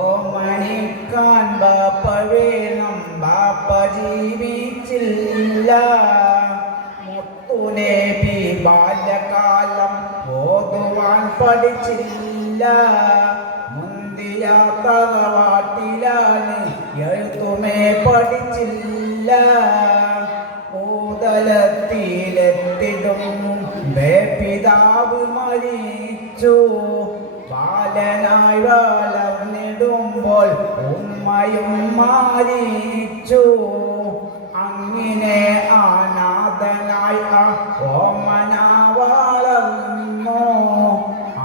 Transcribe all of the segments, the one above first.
ഓമനിക്കാൻ ബാപ്പ വേണം, ബാപ്പ ജീവിച്ചില്ല. മുത്തുനബി ബാല്യകാലം ഓതുവാൻ പഠിച്ചില്ല. മുന്തിയ തറവാട്ടിലാണ്, എഴുത്തുമേ പഠിച്ചില്ല. ൂതലത്തിലെത്തിടും പിതാവ് മരിച്ചു. ബാലനായി വളർന്നിടുമ്പോൾ ഉമ്മയും മരിച്ചു. അങ്ങനെ അനാഥനായി ഓമന വളർന്നു.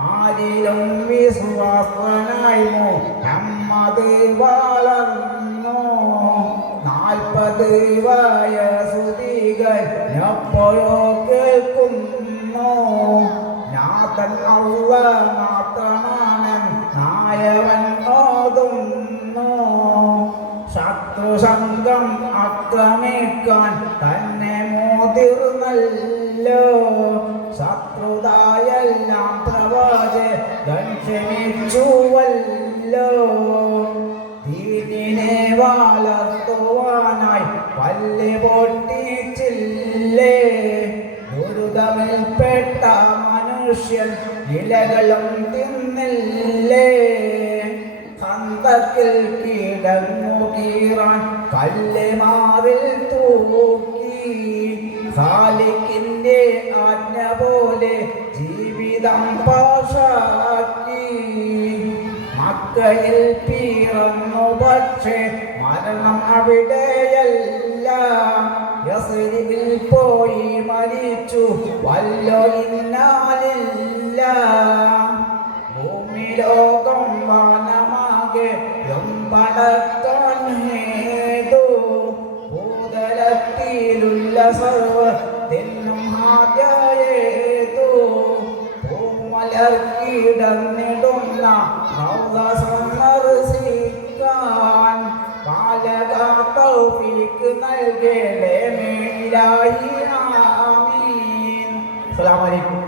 ആരിലും വിശ്വാസനായി മുഹമ്മദ് വളർന്നു. 40 വയസ്സുതികൾ എപ്പോഴോ കേൾക്കുന്നു, നാഥൻ അല്ലാഹ് മാത്രമാണ് നായവൻ ഓതുന്നു. ശത്രുസംഘം ആക്രമിക്കാൻ തന്നെ മുതിർന്നല്ലോ. ശത്രുതായെല്ലാം പ്രവാചകൻ ക്ഷമിച്ചുവല്ലോ. ദീനിനെ വളർത്തുവാനായി പല്ല് പൊട്ടിച്ചില്ലേ. ദുരിതമിൽപ്പെട്ട മനുഷ്യൻ ഇലകളും തിന്നില്ലേ. ഖന്തക്കിൽ കിടന്നു കീറാൻ കല്ല് മാറിൽ തൂക്കി. ഖാലിഖിന്റെ ആജ്ഞ പോലെ ജീവിതം പാഴാക്കി. മക്കയിൽ പിറന്നു, പക്ഷേ മരണം അവിടെയല്ല. യസ്രിബിൽ പോയി മരിച്ചു, വല്ലോ ഇന്നാലില്ല. ഭൂമി ലോകം വനമാകെ എമ്പടക്കാൻ ഹേതു. ഭൂതലത്തിലുള്ള സർവ്വത്തിനും ആദ്യയേതു. പൂമലർക്കിടന്നിടുന്ന റൗള സന്ദർശിക്കാൻ പാലക തൗഫീഖ് നൽകണമേ ഇലാഹി. ആമീൻ. അസ്സലാമു അലൈക്കും.